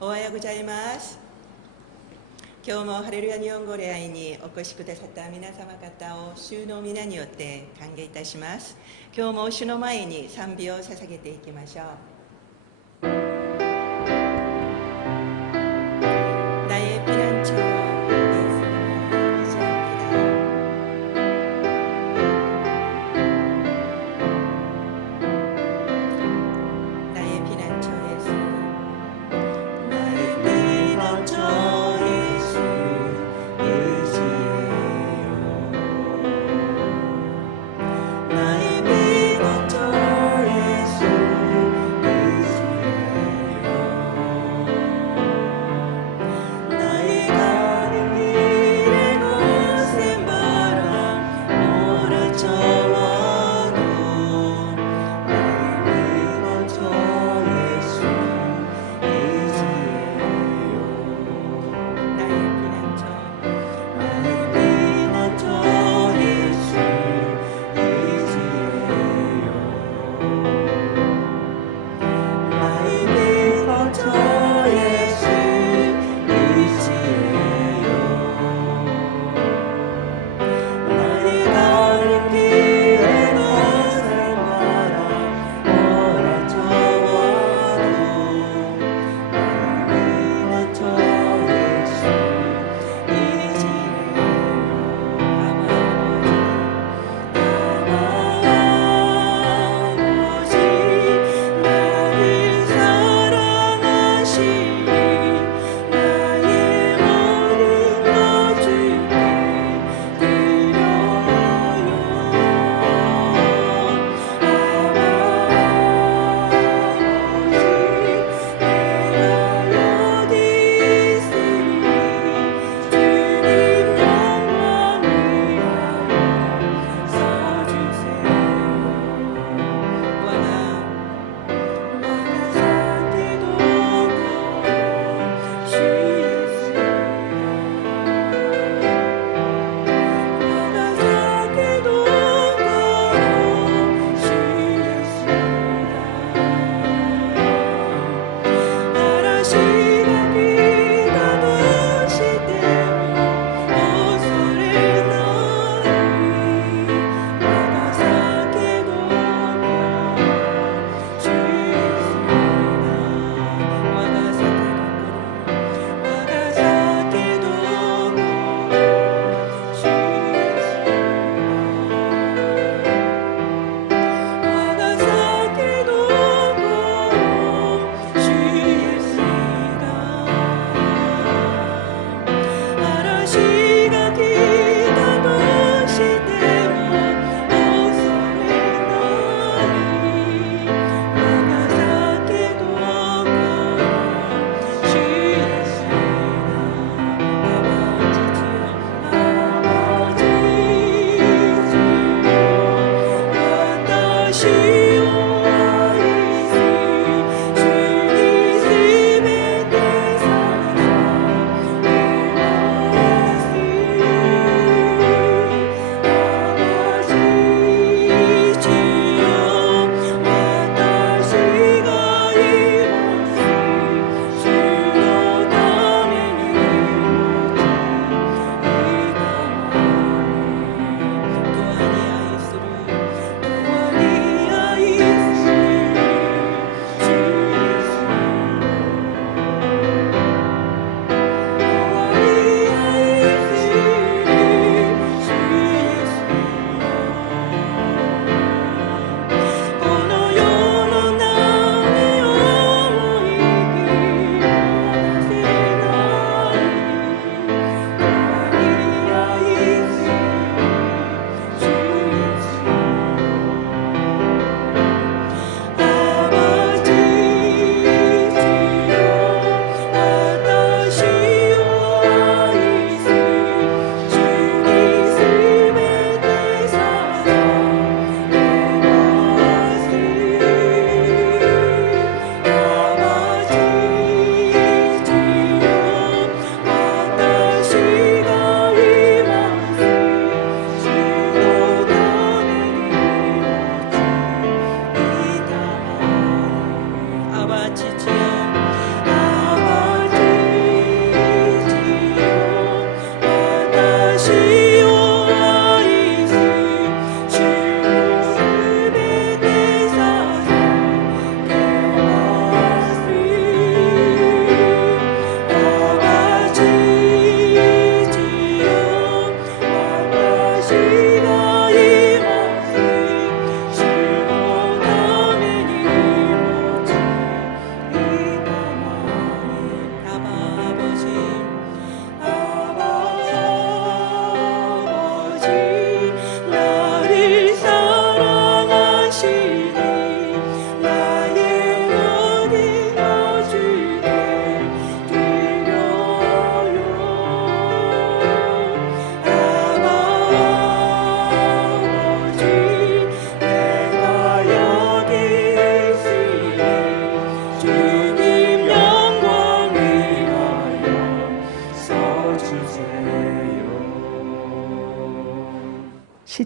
おはようございます。今日もハレルヤ日本語礼拝にお越しくださった皆様方を主の皆によって歓迎いたします。今日も主の前に賛美を捧げていきましょう。나의 피난처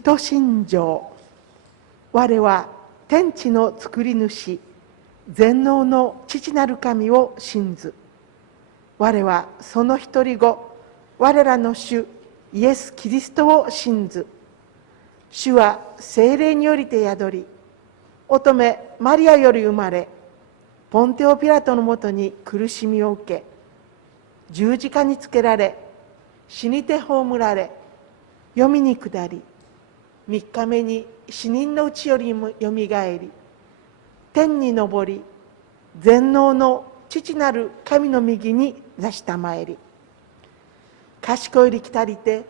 人心情。我は天地の作り主、全能の父なる神を信ず。我はその一人子、我らの主イエス・キリストを信ず。主は聖霊によりて宿り、乙女マリアより生まれ、ポンテオ・ピラトのもとに苦しみを受け、十字架につけられ、死にて葬られ、読みに下り、3日目に死人のうちよりもよみがえり、天に昇り、全能の父なる神の右に座したまえり、賢いりきたりて、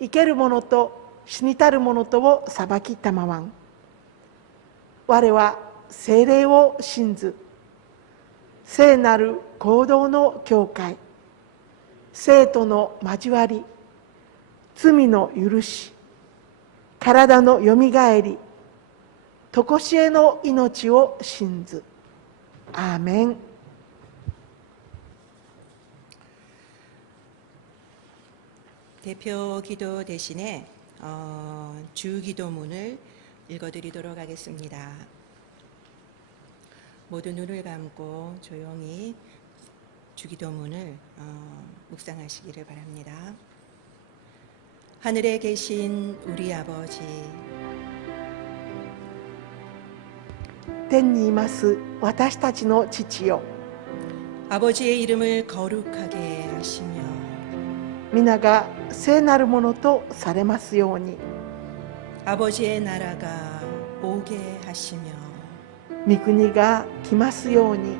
生ける者と死にたる者とを裁きたまわん。我は聖霊を信ず。聖なる行動の教会、生との交わり、罪の許し、体のよみがえり、とこしえの命を信ず。アーメン。대표 기도 대신에 주기도문을 읽어드리도록 하겠습니다. 모두 눈을 감고 조용히 주기도문을 묵상하시기를 바랍니다. 하늘에 계신 우리 아버지, 天にいます私たちの父よ、 아버지의 이름을 거룩하게 하시며 皆が聖なるものとされますように。 아버지의 나라가 오게 하시며 御国が来ますように。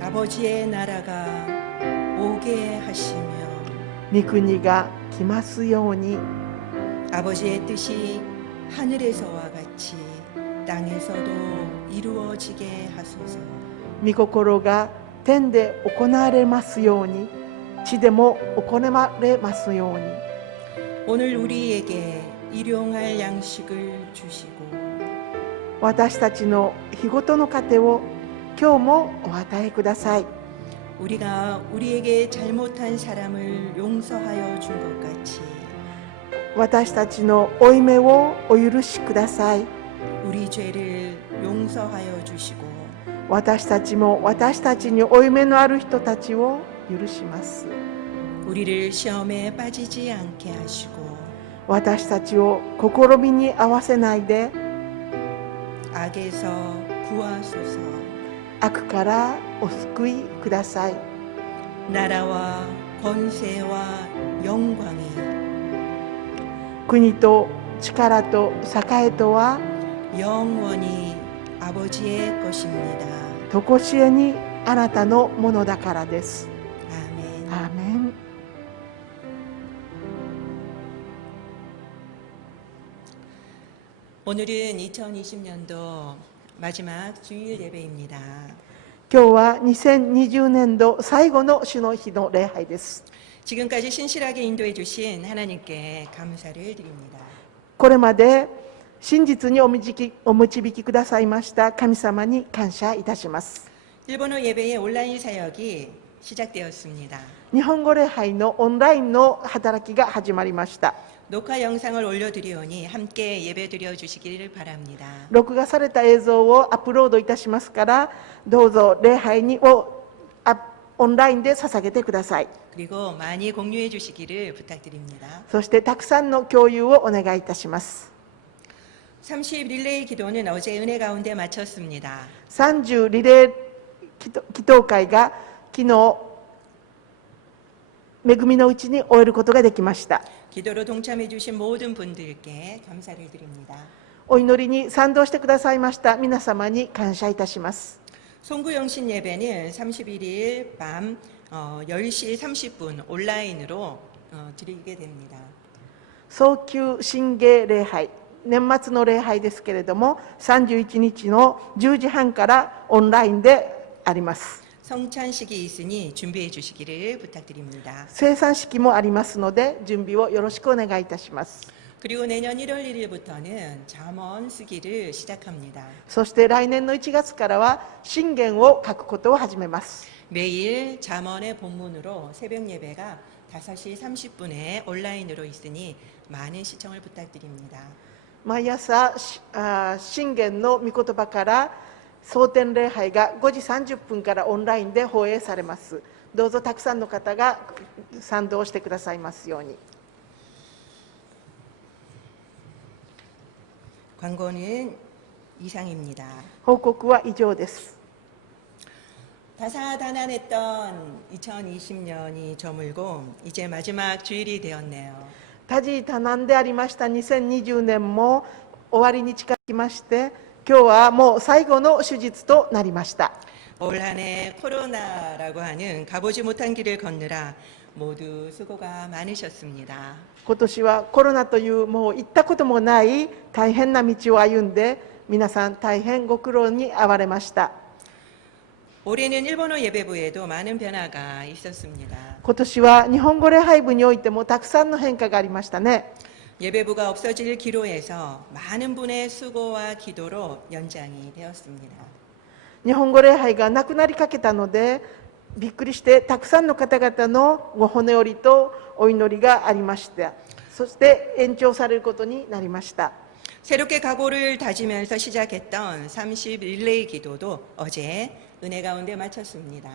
아버지의 나라가 오게 하시며 御国が来ますように。 아버지의 뜻이 하늘에서와 같이 땅에서도 이루어지게 하소서. 御心が天で行われますように、地でも行われますように。 오늘 우리에게 일용할 양식을 주시고 私たちの日ごとの糧を今日もお与えください。 우리가 우리에게 잘못한 사람을 용서하여 준 것 같이 私たちの負い目をお許しください。 우리 죄를 용서하여 주시고 私たちも私たちに負い目のある人たちを許します。 우리를 시험에 빠지지 않게 하시고 私たちを試みに合わせないで、 악에서 구하소서. 悪からお救いください。 나라와 권세와 영광이 国と力と栄とは 영원히 아버지의 것입니다. とこしえにあなたのものだからです。 아멘. アーメン。 오늘은 2020년도 마지막 주일 예배입니다. 今日は2020年度最後の主の日の礼拝です。 지금까지 신실하게 인도해 주신 하나님께 감사를 드립니다. これまで真実にお導きくださいました神様に感謝いたします。 일본어 예배의 온라인 사역이 시작되었습니다. 日本語礼拝のオンラインの働きが始まりました。 녹화 영상을 올려드리오니 함께 예배드려 주시기를 바랍니다. 録画された映像をアップロードいたしますから、どうぞ礼拝をオンラインで捧げてください。 그리고 많이 공유해 주시기를 부탁드립니다. そしてたくさんの共有をお願いいたします。 30 릴레이 기도는 어제 은혜 가운데 마쳤습니다. 30リレー祈祷会が昨日恵みのうちに終えることができました。 기도로 동참해 주신 모든 분들께 감사를 드립니다. お祈りに賛同してくださいました皆様に感謝いたします。 송구영신 예배는 31일 밤 10시 30분 온라인으로 드리게 됩니다. 早急新芸礼拝、年末の礼拝ですけれども、31日の10時半からオンラインであります。 성찬식이 있으니 준비해 주시기를 부탁드립니다. 生産式もありますので、準備をよろしくお願いいたします。 그리고 내년 1월 1일부터는 잠언 쓰기를 시작합니다. そして来年の1月からは箴言を書くことを始めます。 매일 잠언의 본문으로 새벽 예배가 5시 30분에 온라인으로 있으니 많은 시청을 부탁드립니다. 毎朝信玄の御言葉から蒼天礼拝が5時30分からオンラインで放映されます。どうぞたくさんの方が賛同してくださいますように。 광고는 이상입니다. 報告は以上です。 다사다난했던 2020년이 저물고 이제 마지막 주일이 되었네요. 多事多難でありました2020年も終わりに近づきまして、今日はもう最後の手術となりました。 올 한 해 코로나라고 하는 가보지 못한 길을 걷느라 모두 수고가 많으셨습니다. 今年はコロナというもう行ったこともない大変な道を歩んで、皆さん大変ご苦労に遭われました。 올해는 일본어 예배부에도 많은 변화가 있었습니다. 今年は日本語礼拝部においてもたくさんの変化がありましたね。 예배부가 없어질 기로에서 많은 분의 수고와 기도로 연장이 되었습니다. 日本語礼拝がなくなりかけたので、びっくりしてたくさんの方々のご骨折りとお祈りがありました。そして延長されることになりました。 새롭게 각오를 다지면서 시작했던 30 릴레이 기도도 어제 은혜 가운데 마쳤습니다.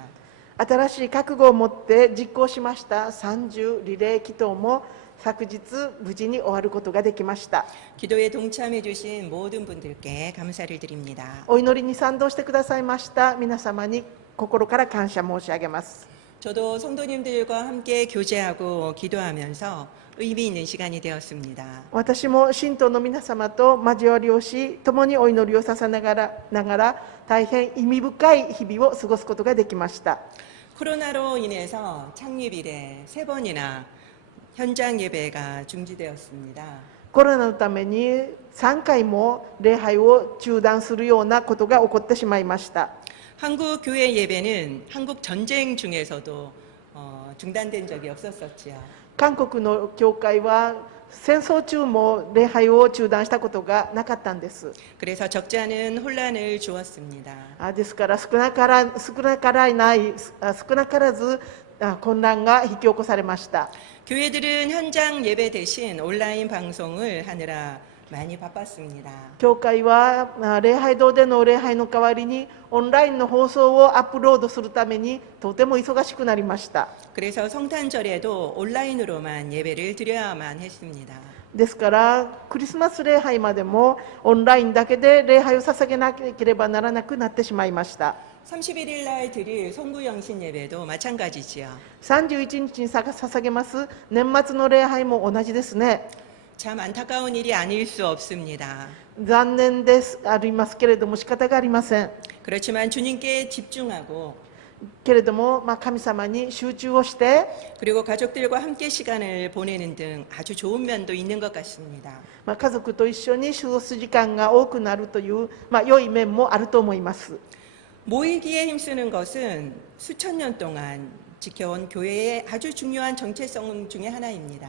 新しい覚悟を持って実行しました30リレー祈祷も昨日無事に終わることができました。 기도에 동참해 주신 모든 분들께 감사를 드립니다. お祈りに賛同してくださいました皆様に心から感謝申し上げます。 저도 성도님들과 함께 교제하고 기도하면서 의미 있는 시간이 되었습니다. 私も信徒の皆様と交わりをし、共にお祈りをさせながら大変意味深い日々を過ごすことができました。 코로나로 인해서 창립 이래 3번이나 현장 예배가 중지되었습니다. コロナのために3回も礼拝を中断するようなことが起こってしまいました。 한국 교회 예배는 한국 전쟁 중에서도 중단된 적이 없었었지요. 韓国の教会は戦争中も礼拝を中断したことがなかったんです。 그래서 적지 않은 혼란을 주었습니다. ですから少なからず混乱が引き起こされました。 교회들은 현장 예배 대신 온라인 방송을 하느라 많이 바빴습니다. 教会は礼拝堂での礼拝の代わりにオンラインの放送をアップロードするためにとても忙しくなりました。 그래서 성탄절에도 온라인으로만 예배를 드려야만 했습니다. ですからクリスマス礼拝までもオンラインだけで礼拝を捧げなければならなくなってしまいました。 31일 날 드릴 송구영신 예배도 마찬가지지요. 31日に捧げます年末の礼拝も同じですね。 참 안타까운 일이 아닐 수 없습니다. 残念ですありますけれども仕方がありません。 그렇지만 주님께 집중하고 けれども、神様に集中をして、 그리고 가족들과 함께 시간을 보내는 등 아주 좋은 면도 있는 것 같습니다. 家族と一緒に過ごす時間が多くなるという、良い面もあると思います。 모이기에 힘쓰는 것은 수천 년 동안 지켜온 교회의 아주 중요한 정체성 중에 하나입니다.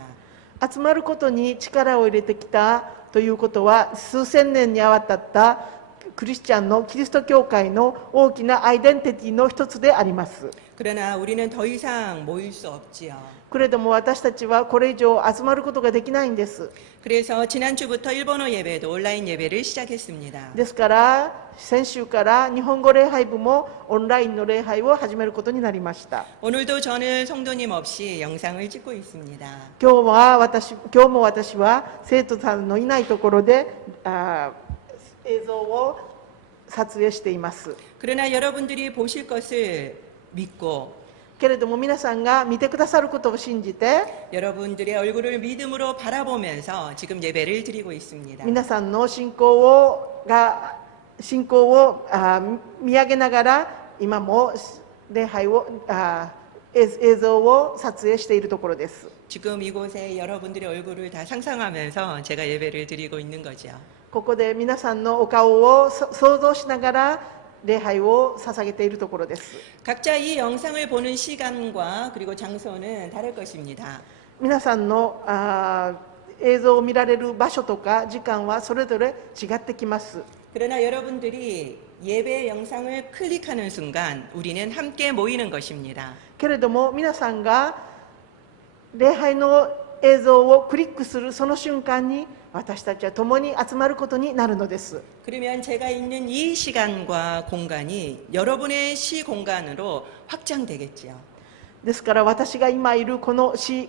集まることに力を入れてきたということは数千年にわたったクリスチャンのキリスト教会の大きなアイデンティティの一つであります。 그러나 우리는 더 이상 모일 수 없지요. けれども私たちはこれ以上集まることができないんです。 그래서 지난주부터 일본어 예배도 온라인 예배를 시작했습니다. ですから先週から日本語礼拝部もオンラインの礼拝を始めることになりました。 오늘도 저는 성도님 없이 영상을 찍고 있습니다. 今日も私は生徒さんのいないところで映像を撮影しています。 그러나 여러분들이 보실 것을 믿고 けれども皆さんが見てくださることを信じて 여러분들의 얼굴을 믿음으로 바라보면서 지금 예배를 드리고 있습니다. 皆さんの信仰を見上げながら今も礼拝を映像を撮影しているところです。 지금 이곳에 여러분들의 얼굴을 다 상상하면서 제가 예배를 드리고 있는 거죠. ここで皆さんのお顔を想像しながら礼拝を捧げているところです。 각자 이 영상을 보는 시간과 그리고 장소는 다를 것입니다. 皆さんの映像を見られる場所とか時間はそれぞれ違ってきます。 그러나 여러분들이 예배 영상을 클릭하는 순간 우리는 함께 모이는 것입니다. けれども皆さんが礼拝の映像をクリックするその瞬間に私たちは共に集まることになるのです。 그러면 제가 있는 이 시간과 공간이 여러분의 시 공간으로 확장되겠지요. ですから私が今いるこの詩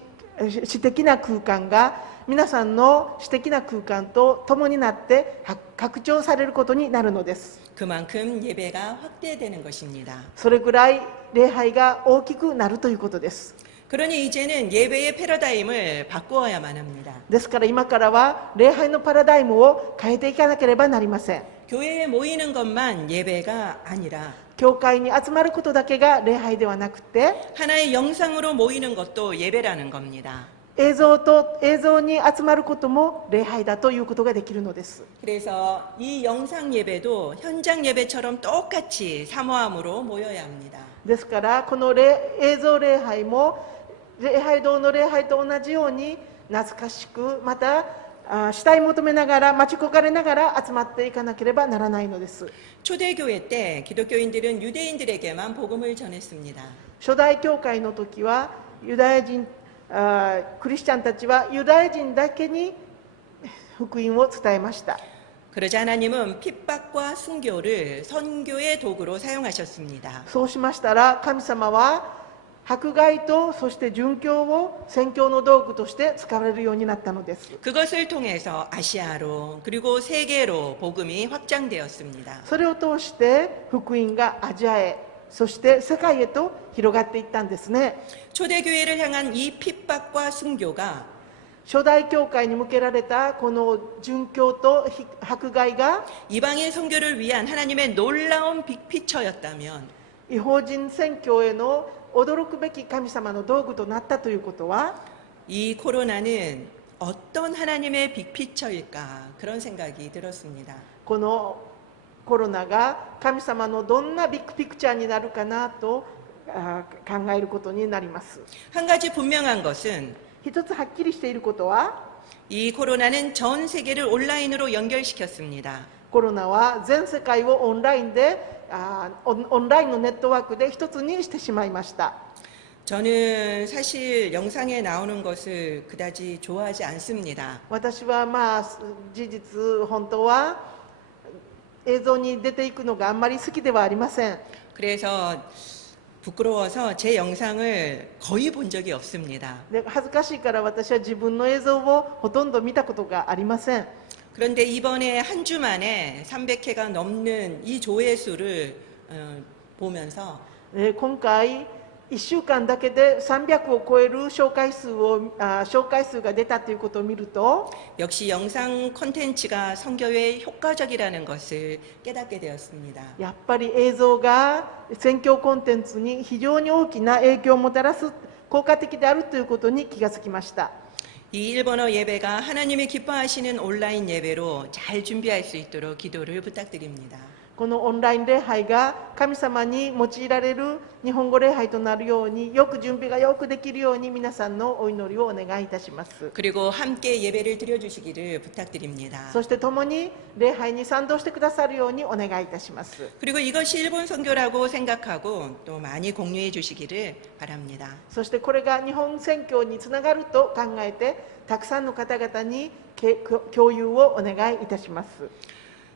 的な空間が皆さんの詩的な空間と共になって拡張されることになるのです。 그만큼 예배가 확대되는 것입니다. それぐらい礼拝が大きくなるということです。 그러니 이제는 예배의 패러다임을 바꾸어야만 합니다. ですから今からは礼拝のパラダイムを変えていかなければなりません。 교회에 모이는 것만 예배가 아니라 教会に集まることだけが礼拝ではなくて、 하나의 영상으로 모이는 것도 예배라는 겁니다. 映像に集まることも礼拝だということができるのです。 그래서 이 영상 예배도 현장 예배처럼 똑같이 사모함으로 모여야 합니다. ですからこの映像礼拝も礼拝堂の礼拝と同じように懐かしく、また主体求めながら待ち焦がれながら集まっていかなければならないのです。 초대교회 때 기독교인들은 유대인들에게만 복음을 전했습니다. 初代教会の時はユダヤ人クリスチャンたちはユダヤ人だけに福音を伝えました。 그러자 하나님은 핍박과 순교를 선교의 도구로 사용하셨습니다. そうしましたら神様は迫害とそして殉教を宣教の道具として使われるようになったのです。 그것을 통해서 아시아로 그리고 세계로 복음이 확장되었습니다. それを通して福音がアジアへ、そして世界へと広がっていったんですね。 초대교회를 향한 이 핍박과 순교가 初代教会に向けられたこの殉教と迫害が 이방인 선교를 위한 하나님의 놀라운 빅피처였다면 異邦人宣教への驚くべき神様の道具となったということは、 이 코로나는 어떤 하나님의 빅피처일까 그런 생각이 들었습니다. このコロナが神様のどんなビッグピクチャーになるかなと考えることになります。 한 가지 분명한 것은 一つはっきりしていることは、 이 코로나는 전 세계를 온라인으로 연결시켰습니다. コロナは全世界をオンラインのネットワークで一つにしてしまいました。 저는 사실 영상에 나오는 것을 그다지 좋아하지 않습니다. 私は事実本当は映像に出ていくのがあんまり好きではありません。 그래서 부끄러워서 제 영상을 거의 본 적이 없습니다. で恥ずかしいから私は自分の映像をほとんど見たことがありません。 그런데 이번에 한 주 만에 300회가 넘는 이 조회수를 보면서 今回1週間だけで300を超える紹介数が出たということを見ると、 역시 영상 콘텐츠가 선교에 효과적이라는 것을 깨닫게 되었습니다. やっぱり映像が宣教コンテンツに非常に大きな影響をもたらす効果的であるということに気がつきました。 이 일본어 예배가 하나님이 기뻐하시는 온라인 예배로 잘 준비할 수 있도록 기도를 부탁드립니다. このオンライン礼拝が神様に用いられる日本語礼拝となるように、よく準備がよくできるように皆さんのお祈りをお願いいたします。 그리고 함께 예배를 드려주시기를 부탁드립니다. そして共に礼拝に賛同してくださるようにお願いいたします。 그리고 이것이 일본 선교라고 생각하고 또 많이 공유해 주시기를 바랍니다. そしてこれが日本宣教につながると考えて、たくさんの方々に共有をお願いいたします。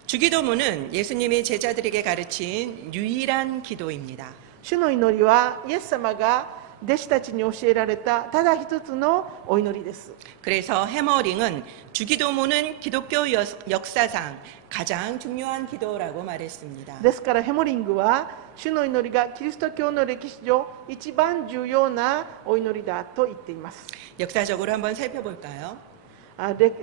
주기도문은 예수님이 제자들에게 가르친 유일한 기도입니다. 主の祈りはイエス様が弟子たちに教えられたただ一つのお祈りです。 그래서 해머링은 주기도문은 기독교 역사상 가장 중요한 기도라고 말했습니다. ですからヘモリングは主の祈りがキリスト教の歴史上一番重要なお祈りだと言っています。 역사적으로 한번 살펴볼까요?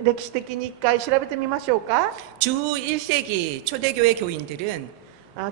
歴史的に一回調べてみましょうか。 주 1세기 초대교회 교인들은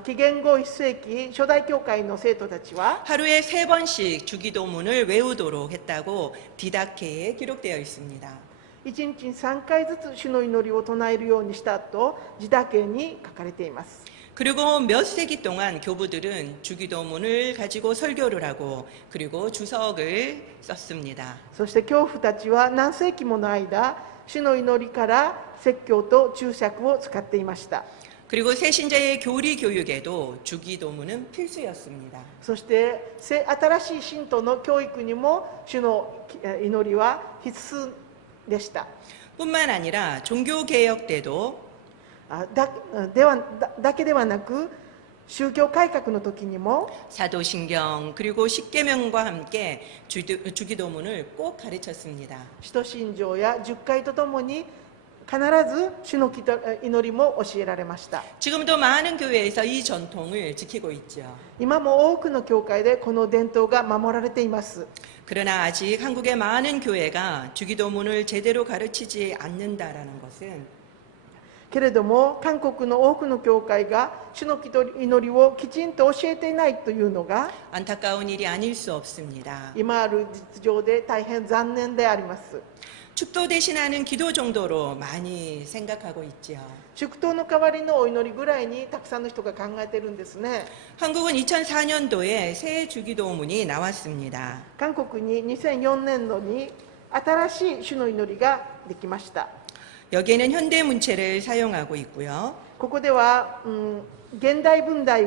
紀元後1世紀初代教会の生徒たちは 하루에 3번씩 주기도문을 외우도록 했다고 디다케에 기록되어 있습니다. 1日に3回ずつ主の祈りを唱えるようにしたと自打経に書かれています。 그리고 몇 세기 동안 교부들은 주기도문을 가지고 설교를 하고 그리고 주석을 썼습니다. そして教父たちは何世紀もの間主の祈りから説教と注釈を使っていました。 그리고 새신자의 교리 교육에도 주기도문은 필수였습니다. そして新しい信徒の教育にも主の祈りは必須でした。 뿐만 아니라 종교개혁 때도 だけではなく宗教改革の時にも 사도신경 그리고 십계명과 함께 주기도문을 꼭 가르쳤습니다. 使徒信条や十戒とともに必ず主の祈りも教えられました。 지금도 많은 교회에서 이 전통을 지키고 있죠. 今も多くの教会でこの伝統が守られています。 그러나 아직 한국의 많은 교회가 주기도문을 제대로 가르치지 않는다라는 것은 けれども韓国の多くの教会が主の祈りをきちんと教えていないというのが 안타까운 일이 아닐 수 없습니다. 今ある実情で大変残念であります。 축도 대신하는 기도 정도로 많이 생각하고 있지요. 祝祷の代わりのお祈りぐらいにたくさんの人が考えてるんですね。 한국은 2004년도에 새 주기도문이 나왔습니다. 韓国に2004年度に新しい主の祈りができました。 여기에는 현대 문체를 사용하고 있고요. ここでは、現代文体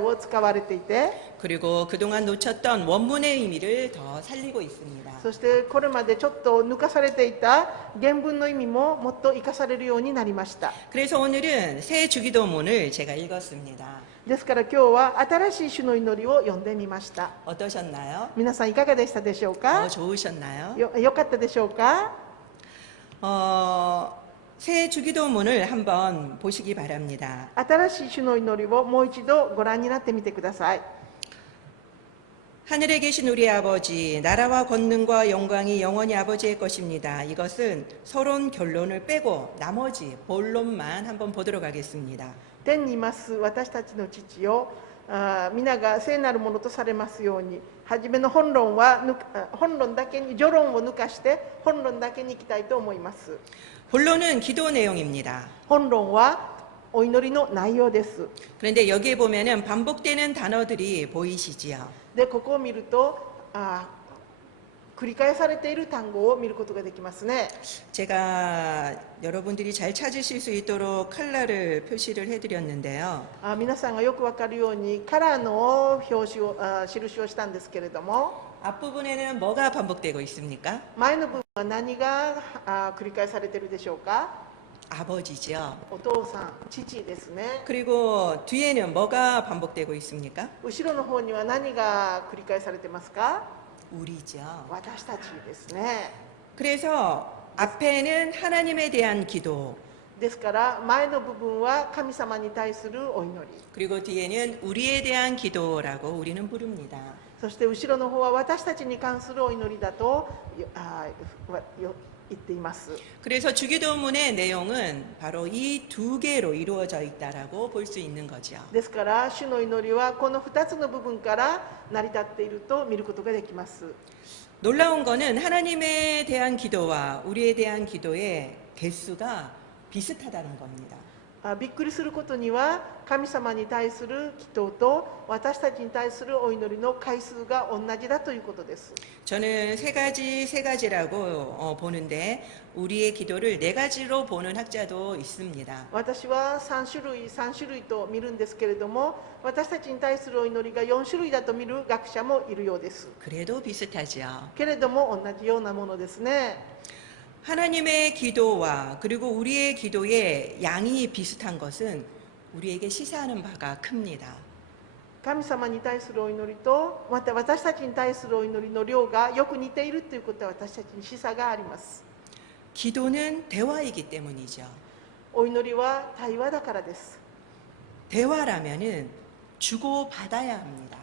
を使われていて 그리고 그동안 놓쳤던 원문의 의미를 더 살리고 있습니다. そしてこれまでちょっと抜かされていた原文の意味ももっと生かされるようになりました。 그래서 오늘은 새 주기도문을 제가 읽었습니다. ですから今日は新しい主の祈りを読んでみました。 어떠셨나요? 皆さんいかがでしたでしょうか？ 좋으셨나요? よかったでしょうか？ 새 주기도문을 한번 보시기 바랍니다. 新しい主の祈りをもう一度ご覧になってみてください。 하늘에 계신 우리 아버지, 나라와 권능과 영광이 영원히 아버지의 것입니다. 이것은 서론 결론을 빼고 나머지 본론만 한번 보도록 하겠습니다. 天にいます私たちの父よ、皆が聖なるものとされますように、初めの本論だけに序論を抜かして本論だけに行きたいと思います。 본론은 기도 내용입니다. 本論はお祈りの内容です。 그런데 여기에 보면은 반복되는 단어들이 보이시지요. でここを見ると繰り返されている単語を見ることができますね。 제가 여러분들이 잘 찾으실 수 있도록 컬러를 표시를 해드렸는데요. 皆さんがよくわかるようにカラーの印をしたんですけれども、 앞부분에는 뭐가 반복되고 있습니까? 前の部分は何が繰り返されているでしょうか？ 아버지죠. お父さん、父ですね。 그리고 뒤에는 뭐가 반복되고 있습니까? 後ろの方には何が繰り返されてますか？ 우리죠. 私たちですね。 그래서 앞에는 하나님에 대한 기도, ですから前の部分は神様に対するお祈り、 그리고 뒤에는 우리에 대한 기도라고 우리는 부릅니다. そして後ろの方は私たちに関するお祈りだと言っています。 그래서 주기도문의 내용은 바로 이 두 개로 이루어져 있다라고 볼 수 있는 거죠. ですから主の祈りはこの2つの部分から成り立っていると見ることができます。 놀라운 거는 하나님에 대한 기도와 우리에 대한 기도의 개수가 비슷하다는 겁니다. びっくりすることには神様に対する祈祷と私たちに対するお祈りの回数が同じだということです。 저는 세 가지라고 보는데 우리의 기도를 네 가지로 보는 학자도 있습니다. 私は3種類と見るんですけれども、私たちに対するお祈りが4種類だと見る学者もいるようです。 그래도 비슷하죠. けれども同じようなものですね。 하나님의 기도와 그리고 우리의 기도의 양이 비슷한 것은 우리에게 시사하는 바가 큽니다. 神様に対するお祈りとまた私たちに対するお祈りの量がよく似ているということは私たちに示唆があります。 기도는 대화이기 때문이죠. お祈りは対話だからです。 대화라면은 주고받아야 합니다.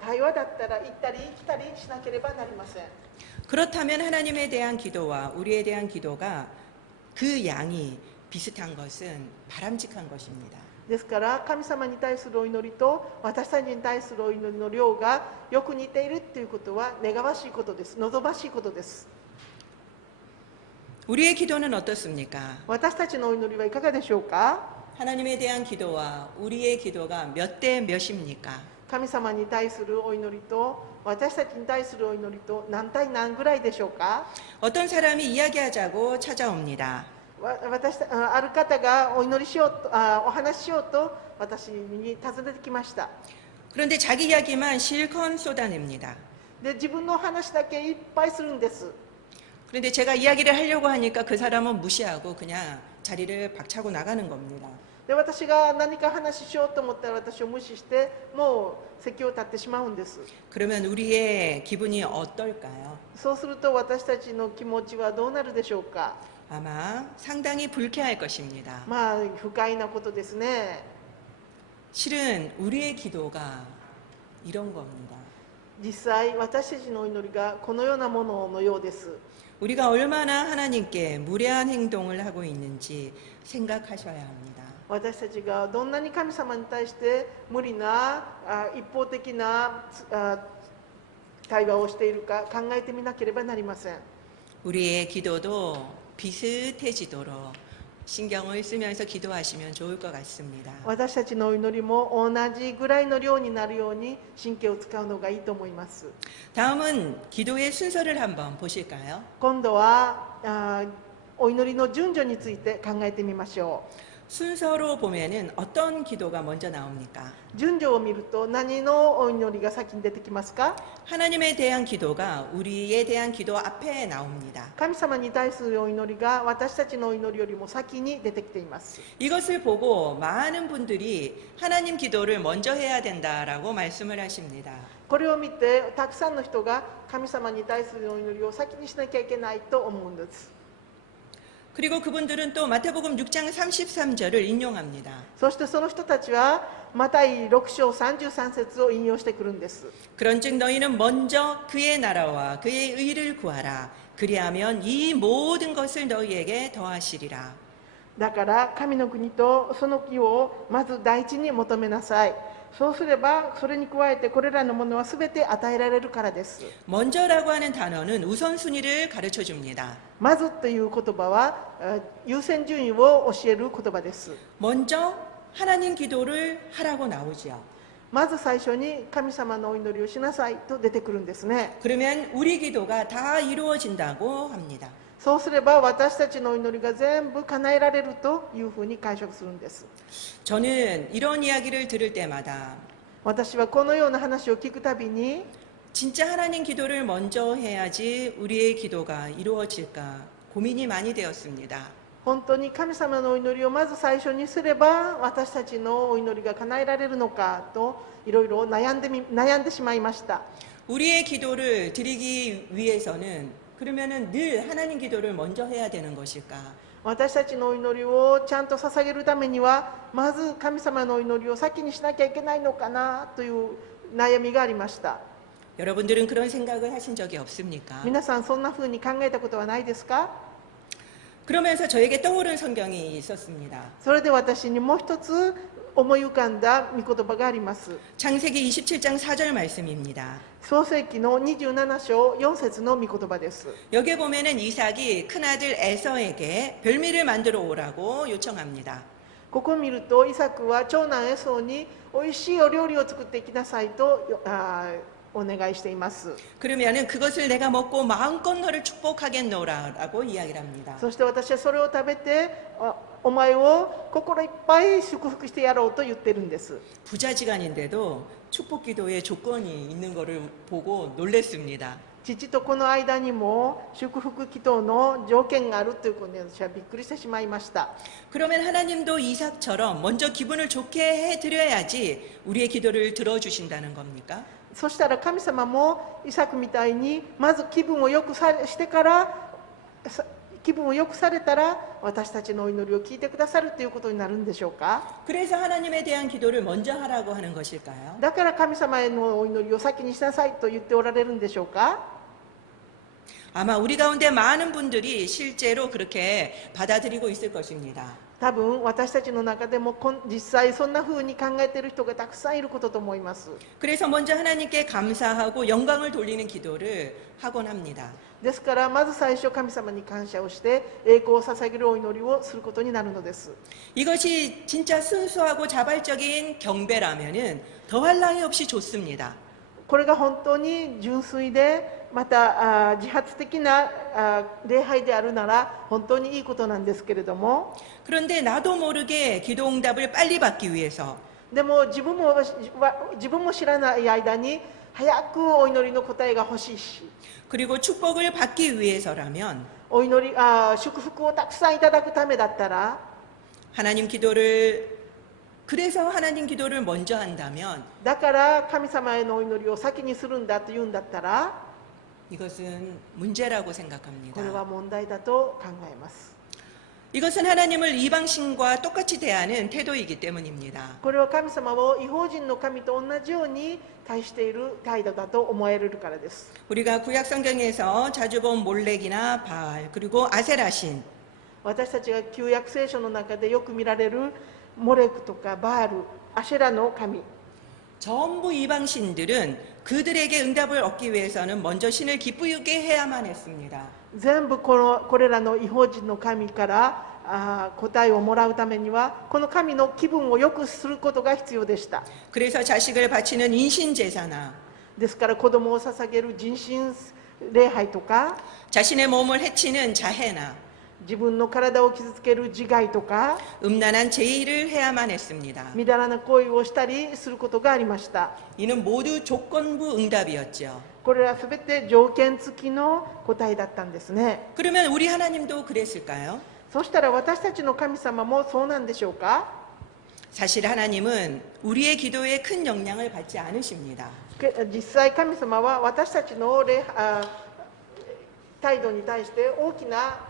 対話だったら行ったり来たりしなければなりません。 그렇다면 하나님에 대한 기도와 우리에 대한 기도가 그 양이 비슷한 것은 바람직한 것입니다. ですから神様に対するお祈りと私たちに対するお祈りの量がよく似ているということは願わしいことです。望ましいことです。 우리의 기도는 어떻습니까? 私たちのお祈りはいかがでしょうか？ 하나님에 대한 기도와 우리의 기도가 몇 대 몇입니까? 神様に対するお祈りと私たちに対するお祈りと何対何ぐらいでしょうか？ 어떤 사람이 이야기하자고 찾아옵니다. ある方がお祈りしようとお話ししようと私に訪ねてきました。 그런데 자기 이야기만 실컷 쏟아냅니다. で自分の話だけいっぱいするんです。 그런데 제가 이야기를 하려고 하니까 그 사람은 무시하고 그냥 자리를 박차고 나가는 겁니다. で私が何か話しようと思ったら私を無視してもう席を立ってしまうんです。 그러면 우리의 기분이 어떨까요? そうすると私たちの気持ちはどうなるでしょうか。 아마 상당히 불쾌할 것입니다. まあ不快なことですね。 실은 우리의 기도가 이런 겁니다. 実際私たちのお祈りがこのようなもののようです。 우리가 얼마나 하나님께 무례한 행동을 하고 있는지 생각하셔야 합니다. 私たちがどんなに神様に対して無理な一方的な対話をしているか考えてみなければなりません。 우리의 기도도 비슷해지도록 신경을 쓰면서 기도하시면 좋을 것 같습니다. 私たちのお祈りも同じぐらいの量になるように神経を使うのがいいと思います。 다음은 기도의 순서를 한번 보실까요? 今度はお祈りの順序について考えてみましょう。 순서로 보면은 어떤 기도가 먼저 나옵니까? 順序を見ると何のお祈りが先に出てきますか？ 하나님에 대한 기도가 우리에 대한 기도 앞에 나옵니다. 神様に対するお祈りが私たちのお祈りよりも先に出てきています。 이것을 보고 많은 분들이 하나님 기도를 먼저 해야 된다라고 말씀을 하십니다. これを見てたくさんの人が神様に対するお祈りを先にしなきゃいけないと思うんです。 그리고 그분들은 또 마태복음 6장 33절을 인용합니다. そしてその人たちはマタイ6章33節を引用してくるんです。 그런즉 너희는 먼저 그의 나라와 그의 의를 구하라. 그리하면 이 모든 것을 너희에게 더하시리라. だから神の国とその義をまず第一に求めなさい。そうすればそれに加えてこれらのものは全て与えられるからです。 먼저라고 하는 단어는 우선순위를 가르쳐 줍니다. まずという言葉は優先順位を教える言葉です。 먼저 하나님 기도를 하라고 나오죠. まず最初に神様のお祈りをしなさいと出てくるんですね。 그러면 우리 기도가 다 이루어진다고 합니다. そうすれば私たちのお祈りが全部叶えられるというふうに解釈するんです。 저는 이런 이야기를 들을 때마다 私はこのような話を聞くたびに 진짜 하나님 기도를 먼저 해야지 우리의 기도가 이루어질까 고민이 많이 되었습니다. 本当に神様のお祈りをまず最初にすれば私たちのお祈りが叶えられるのかといろいろ悩んでしまいました。 우리의 기도를 드리기 위해서는 그러면은 늘 하나님 기도를 먼저 해야 되는 것일까? 私たちのお祈りをちゃんと捧げるためにはまず神様のお祈りを先にしなきゃいけないのかなという悩みがありました。 여러분들은 그런 생각을 하신 적이 없습니까? 皆さんそんなふうに考えたことはないですか？ 그러면서 저에게 떠오른 성경이 있었습니다. それで私にもう一つ思い浮かんだ御言葉があります。 창세기 27장 4절 말씀입니다. 創世記の27章4節の御言葉です。 여기에 보면은 이삭이 큰아들 에서에게 별미를 만들어 오라고 요청합니다. ここを見るとイサクは長男エソにおいしいお料理を作っていきなさいとお願いしています。 그러면은 그것을 내가 먹고 마음껏 너를 축복하겠노라라고 이야기를 합니다. そして私はそれを食べてお前を心いっぱい祝福してやろうと言ってるんです。 부자지간인데도 축복 기도에 조건이 있는 것을 보고 놀랬습니다. 父と子の間にも祝福祈祷の条件があるということに私はびっくりしてしまいました。 그러면 하나님도 이삭처럼 먼저 기분을 좋게 해드려야지 우리의 기도를 들어주신다는 겁니까? そしたら神様もイサクみたいにまず気分を良くされたら私たちのお祈りを聞いてくださるということになるんでしょうか？ 그래서 하나님에 대한 기도를 먼저 하라고 하는 것일까요? だから神様へのお祈りを先にしなさいと言っておられるんでしょうか？ 아마 우리 가운데 많은 분들이 실제로 그렇게 받아들이고 있을 것입니다. 多分私たちの中でも実際そんな風に考えている人がたくさんいることと思います。 그래서 먼저 하나님께 감사하고 영광을 돌리는 기도를 하곤 합니다. ですからまず最初神様に感謝をして栄光を捧げるお祈りをすることになるのです。 이것이 진짜 순수하고 자발적인 경배라면은 더할 나위 없이 좋습니다. これが本当に純粋でまた自発的な礼拝であるなら本当にいいことなんですけれども、 그런데 나도 모르게 기도 응답을 빨리 받기 위해서 でも自分も知らない間に早くお祈りの答えが欲しいし、 그리고 축복을 받기 위해서라면 お祈り祝福をたくさんいただくためだったら、 그래서 하나님 기도를 먼저 한다면 だから神様へのお祈りを先にするんだと言うんだったら、 이것은 문제라고 これ 생각합니다. は問題だと考えます。 이것은 하나님을 이방신과 똑같이 대하는 태도이기 때문입니다. これは神様を異邦人の神と同じように対している態度だと思えるからです。 우리가 구약 성경에서 자주 본 몰렉이나 바알 그리고 아세라신, 私たちが旧約聖書の中でよく見られるモレクとかバール、アシェラの神、 전부 이방신들은 그들에게 응답을 얻기 위해서는 먼저 신을 기쁘게 해야만 했습니다. 全部これらの異邦人の神から答えをもらうためにはこの神の気分を良くすることが必要でした。 그래서 자식을 바치는 인신제사나 ですから子供を捧げる人身礼拝とか、 자신의 몸을 해치는 자해나 自分の体を傷つける自害とか、 음란한 제의를 해야만 했습니다. みだらな行為をしたりすることがありました。 이는 모두 조건부 응답이었죠. これはすべて条件付きの答えだったんですね。 그러면 우리 하나님도 그랬을까요? そしたら私たちの神様もそうなんでしょうか。 사실 하나님은 우리의 기도에 큰 영향을 받지 않으십니다. 実際神様は私たちの態度に対して大きな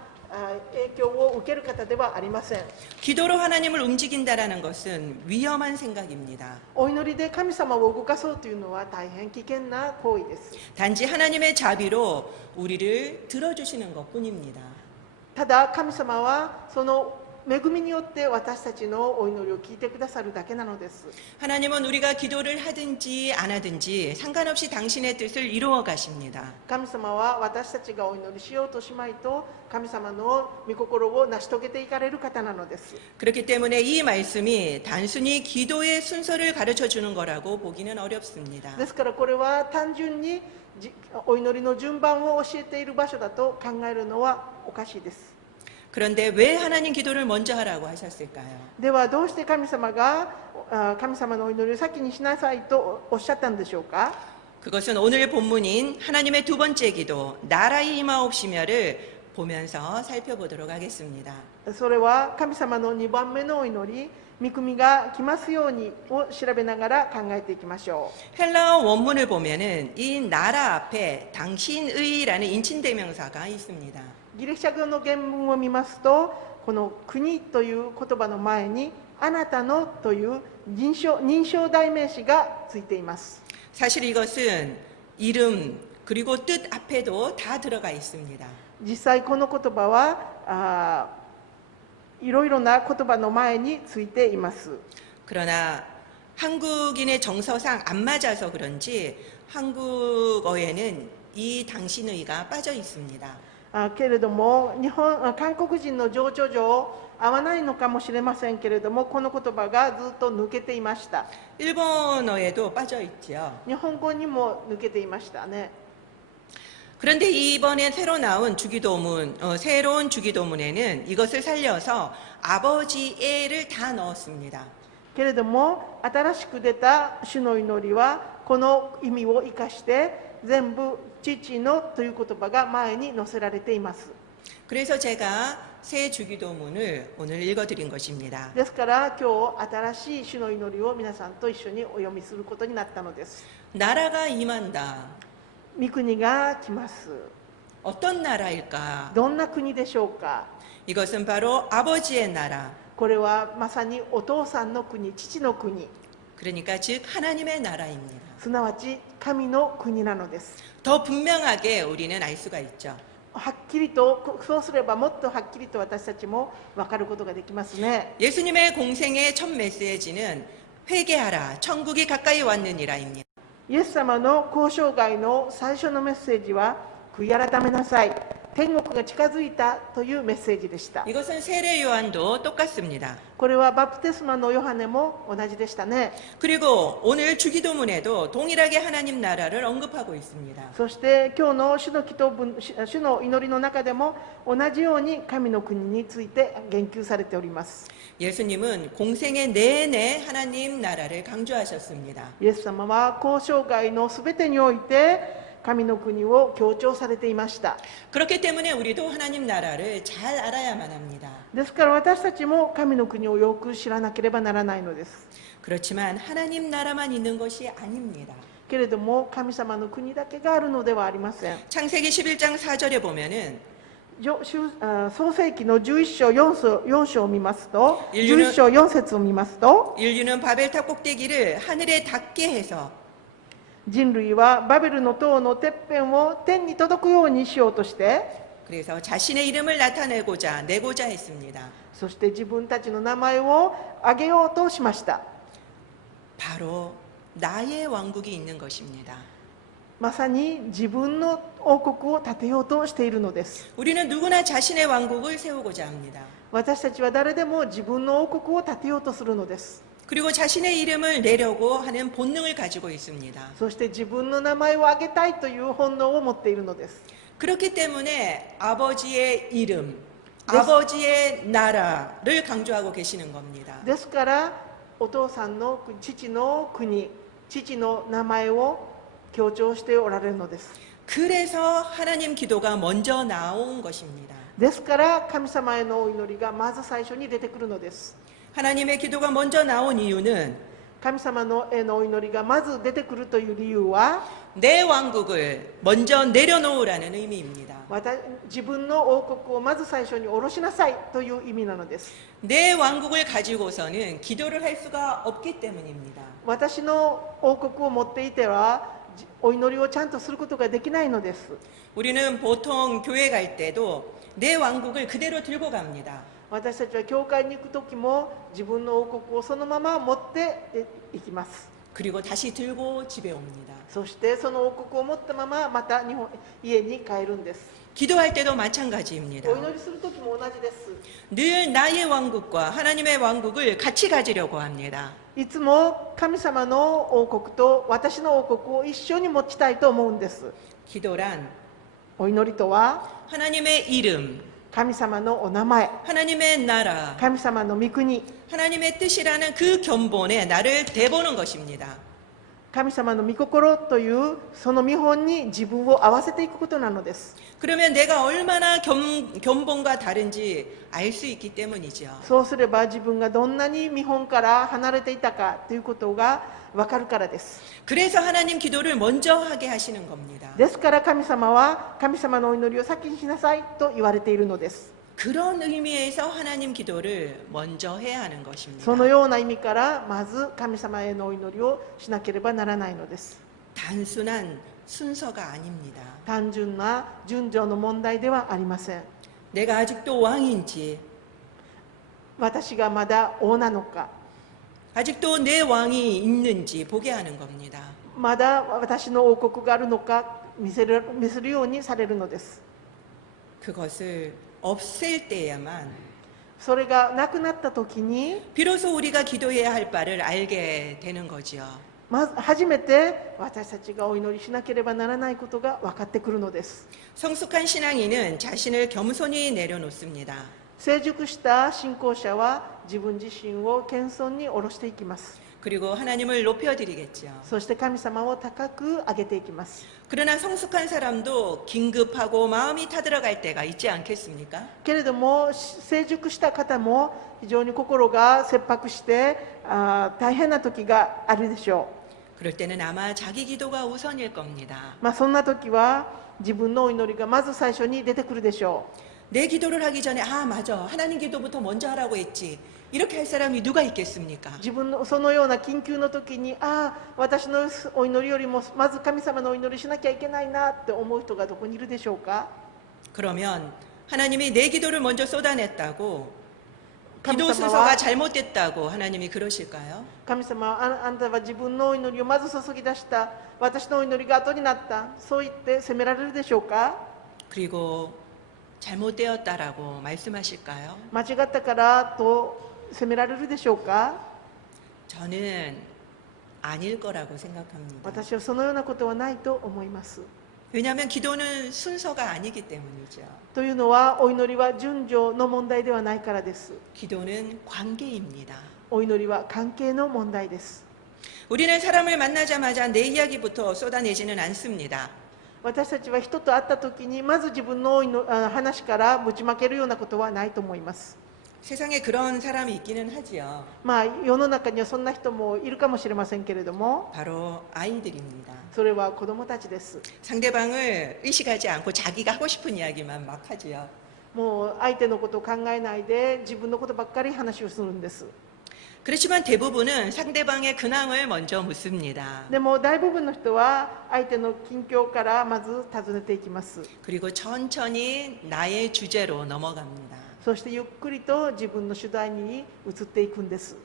影響を受ける方ではありません。 기도로 하나님을 움직인다라는 것은 위험한 생각입니다. お祈りで神様を動かそうというのは大変危険な行為です。 단지 하나님의 자비로 우리를 들어주시는 것뿐입니다. ただ神様はその恵みによって私たちのお祈りを聞いてくださるだけなのです。 하나님은 우리가 기도를 하든지 안 하든지 상관없이 당신의 뜻을 이루어 가십니다. 神様は私たちがお祈りしようとしまいと神様の御心を成し遂げていかれる方なのです。 그렇기 때문에 이 말씀이 단순히 기도의 순서를 가르쳐 주는 거라고 보기는 어렵습니다. ですからこれは単純にお祈りの順番を教えている場所だと考えるのはおかしいです。 그런데 왜 하나님 기도를 먼저 하라고 하셨을까요? ではどうして神様が神様のお祈りを先にしなさいとおっしゃったんでしょうか。 그것은 오늘 본문인 하나님의 두 번째 기도 나라의 임하옵시며를 보면서 살펴보도록 하겠습니다. それは神様の2番目のお祈り、御国が来ますようにを調べながら考えていきましょう。 헬라어 원문을 보면은 이 나라 앞에 당신의라는 인칭대명사가 있습니다. ギリシャ語の原文を見ますと、この国という言葉の前にあなたのという認証代名詞がついています。 사실 이것은 이름 그리고 뜻 앞에도 다 들어가 있습니다. 実際この言葉はいろいろな言葉の前についています。 그러나 한국인의 정서상 안 맞아서 그런지 한국어에는 이 당신의가 빠져 있습니다. けれども韓国人の情緒上合わないのかもしれませんけれども、この言葉がずっと抜けていました。 일본어에도 빠져 있죠. 日本語にも抜けていましたね。 그런데 이번에 새로 나온 새로운 주기도문에는 이것을 살려서 아버지의를 다 넣었습니다. けれども新しく出た主の祈りはこの意味を生かして全部父のという言葉が前に載せられています。 그래서 제가 새 주기도문을 오늘 읽어드린 것입니다. ですから今日新しい主の祈りを皆さんと一緒にお読みすることになったのです。 나라가 임한다. 御国が来ます。 어떤 나라일까? どんな国でしょうか。 이것은 바로 아버지의 나라. これはまさにお父さんの国、父の国、 그러니까 즉 하나님의 나라입니다. すなわち神の国なのです。 더 분명하게 우리는 알 수가 있죠. はっきりと、そうすればもっとはっきりと私たちも分かることができますね。 예수님의 공생의 첫 메시지는 회개하라, 천국이 가까이 왔느니라입니다. イエス様の交渉外の最初のメッセージは、悔い改めなさい、天国が近づいたというメッセージでした。 이것은 세례 요한도 똑같습니다. これはバプテスマのヨハネも同じでしたね。 그리고 오늘 주기도문에도 동일하게 하나님 나라를 언급하고 있습니다. そして今日の主の祈祷文、主の祈りの中でも同じように神の国について言及されております。 예수님은 공생의 내내 하나님 나라를 강조하셨습니다. イエス様は交渉外のすべてにおいて神の国を強調されていました。 그렇기 때문에 우리도 하나님 나라를 잘 알아야만 합니다. ですから私たちも神の国をよく知らなければならないのです。 그렇지만 하나님 나라만 있는 것이 아닙니다. けれども神様の国だけがあるのではありません。 창세기 11장 4절에 보면은 創世記の11章4章を見ますと、인류는 11章4節を見ますと、 인류는 바벨탑 꼭대기를 하늘에 닿게 해서 人類はバベルの塔のてっぺんを天に届くようにしようとして、 그래서 자신의 이름을 내고자 했습니다. そして自分たちの名前を挙げようとしました。 바로 나의 왕국이 있는 것입니다. まさに自分の王国を建てようとしているのです。 우리는 누구나 자신의 왕국을 세우고자 합니다. 私たちは誰でも自分の王国を建てようとするのです。 그리고 자신의 이름을 내려고 하는 본능을 가지고 있습니다. そして自分の名前を挙げたいという本能を持っているのです。 그렇기 때문에 아버지의 이름, 아버지의 나라를 강조하고 계시는 겁니다. ですからお父さんの父の国、父の名前を強調しておられるのです。 그래서 하나님 기도가 먼저 나온 것입니다. ですから神様へのお祈りがまず最初に出てくるのです。 하나님의 기도가 먼저 나온 이유는 神様へのお祈りがまず出てくるという理由は、 내 왕국을 먼저 내려놓으라는 의미입니다. 自分の王国をまず最初に下ろしなさいという意味なのです。 내 왕국을 가지고서는 기도를 할 수가 없기 때문입니다. 私の王国を持っていてはお祈りをちゃんとすることができないのです。 우리는 보통 교회 갈 때도 내 왕국을 그대로 들고 갑니다. 私たちは教会に行く時も自分の王国をそのまま持って行きます。 그리고 다시 들고 집에 옵니다. そしてその王国を持ったまままた家に帰るんです。 기도할 때도 마찬가지입니다. お祈りする時も同じです。 늘 나의 왕국과 하나님의 왕국을 같이 가지려고 합니다. いつも神様の王国と私の王国を一緒に持ちたいと思うんです。 기도란 お祈りとは 하나님의 이름, 神様のお名前、 하나님의 나라, 神様の御国、 하나님의 뜻이라는 그 견본에 나를 대보는 것입니다. 神様の御心というその見本に自分を合わせていくことなのです。 그러면 내가 얼마나 견본과 다른지 알 수 있기 때문이죠. そうすれば自分がどんなに見本から離れていたかということが分かるからです。 그래서 하나님 기도를 먼저 하게 하시는 겁니다. ですから神様は神様のお祈りを先にしなさいと言われているのです。 그런 의미에서 하나님 기도를 먼저 해야 하는 것입니다. そのような意味からまず神様へのお祈りをしなければならないのです。 단순한 순서가 아닙니다. 単純な順序の問題ではありません。 내가 아직도 왕인지, 私がまだ王なのか、 아직도 내 왕이 있는지 보게 하는 겁니다. まだ私の王国があるのか見せるようにされるのです。 그것을 없앨 때야만 それがなくなった時に 비로소 우리가 기도해야 할 바를 알게 되는 거죠. まず初めて私たちがお祈りしなければならないことが分かってくるのです。 성숙한 신앙인은 자신을 겸손히 내려놓습니다. 成熟した信仰者は自分自身を謙遜に下ろしていきます。 그리고 하나님을 높여드리겠죠. そして神様を高く上げていきます。 그러나 성숙한 사람도 긴급하고 마음이 타들어갈 때가 있지 않겠습니까? けれども成熟した方も非常に心が切迫して大変な時があるでしょ 그럴 때는 아마 자기 기도가 우선일 겁니다. う。そんな時は自分のお祈りがまず最初に出てくるでしょ 내 기도를 하기 전에 아 맞아 하나님 기도부터 먼저 하라고 했지 이렇게 할 사람이 누가 있겠습니까? う。自分のそのような緊急の時に私のお祈りよりもまず神様のお祈りしなきゃいけないなって思う人がどこにいるでしょうか。 그러면 하나님이 내 기도를 먼저 쏟아냈다고 기도 감사합니다. 순서가 잘못됐다고 하나님이 그러실까요? 神様はあなたは自分のお祈りをまず注ぎ出した、私のお祈りが後になった、そう言って責められるでしょうか。 그리고 잘못되었다라고 말씀하실까요? 間違ったからと責められるでしょうか？ 저는 아닐 거라고 생각합니다. 私はそのようなことはないと思います。 왜냐하면 기도는 순서가 아니기 때문이죠. というのは、お祈りは順序の問題ではないからです。 기도는 관계입니다. お祈りは関係の問題です。 우리는 사람을 만나자마자 내 이야기부터 쏟아내지는 않습니다. 私たちは人と会った時にまず自分の話からぶちまけるようなことはないと思います。 세상에 그런 사람이 있기는 하지요. まあ世の中にはそんな人もいるかもしれませんけれども、 바로 아이들입니다. それは子どもたちです。 상대방을 의식하지 않고 자기가 하고 싶은 이야기만 막 하지요. もう相手のことを考えないで自分のことばっかり話をするんです。 그렇지만 대부분은 상대방의 근황을 먼저 묻습니다. でも大部分の人は相手の近況からまず尋ねていきます。 그리고 천천히 나의 주제로 넘어갑니다. そしてゆっくりと自分の主題に移っていくんです。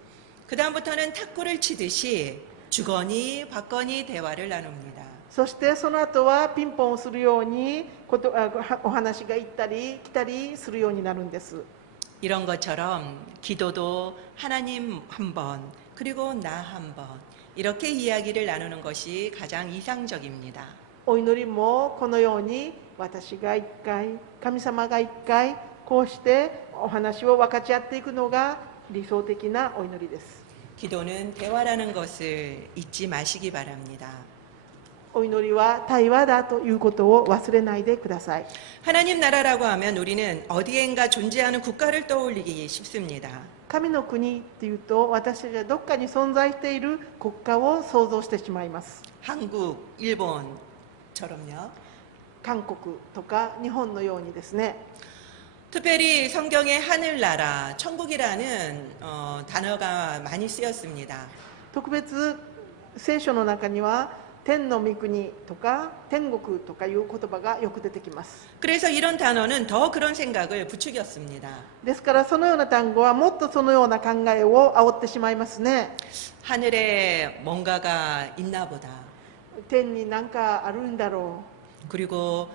그다음부터는 탁구를 치듯이 주거니 받거니 대화를 나눕니다. そしてその後はピンポンをするようにお話が行ったり来たりするようになるんです。 이런 것처럼 기도도 하나님 한 번, 그리고 나 한 번, 이렇게 이야기를 나누는 것이 가장 이상적입니다. お祈りもこのように私が一回、神様が一回、こうしてお話を分かち合っていくのが理想的なお祈りです。 기도는 대화라는 것을 잊지 마시기 바랍니다. お祈りは対話だということを忘れないでください。 하나님 나라라고 하면 우리는 어디엔가 존재하는 국가를 떠올리기 쉽습니다. 神の国っていうと、私たちはどっかに存在している国家を想像してしまいます。 한국, 일본처럼요. 韓国とか日本のようにですね。 특별히 성경에 하늘나라, 천국이라는 단어가 많이 쓰였습니다. 特別聖書の中には天の御国とか天国とかいう言葉がよく出てきます。 그래서 이런 단어는 더 그런 생각을 부추겼습니다. ですからそのような単語はもっとそのような考えを煽ってしまいますね。 하늘에 뭔가가 있나 보다. 天に何かあるんだろ 그리고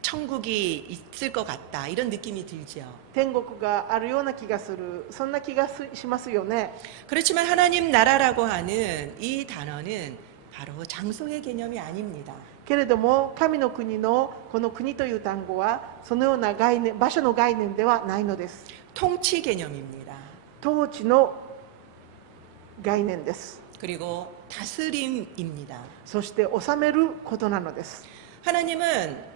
천국이 있을 것 같다. 이런 느낌이 들죠. う。天国があるような気がする。そんな気がしますよね。 그렇지만 하나님 나라라고 하는 이 단어는 바로 장소의 개념이 아닙니다. けれども神の国のこの国という単語はそのような概念、場所の概念ではないのです。 통치 개념입니다. 統治の概念です。 그리고 다스림입니다. そして治めることなのです。 하나님은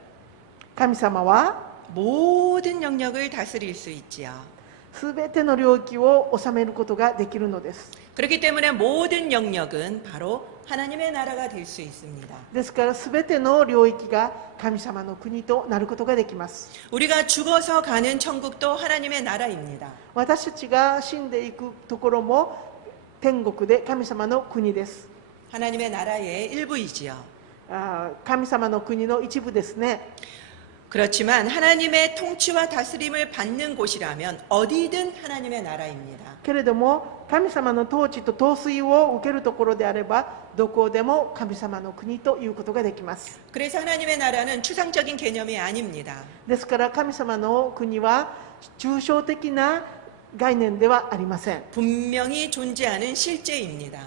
神様は 모든 영역을 다스릴 수 있지요. すべての領域を治めることができるのです。 그렇기 때문에 모든 영역은 바로 하나님의 나라가 될 수 있습니다. ですからすべての領域が神様の国となることができます。 우리가 죽어서 가는 천국도 하나님의 나라입니다. 私たちが死んでいくところも天国で神様の国です。 하나님의 나라의 일부이지요. 神様の国の一部ですね。 그렇지만 하나님의 통치와 다스림을 받는 곳이라면 어디든 하나님의 나라입니다. けれども神様の統治と統帥を受けるところであればどこでも神様の国ということができます。 그래서 하나님의 나라는 추상적인 개념이 아닙니다. ですから神様の国は抽象的な概念ではありません。 분명히 존재하는 실제입니다.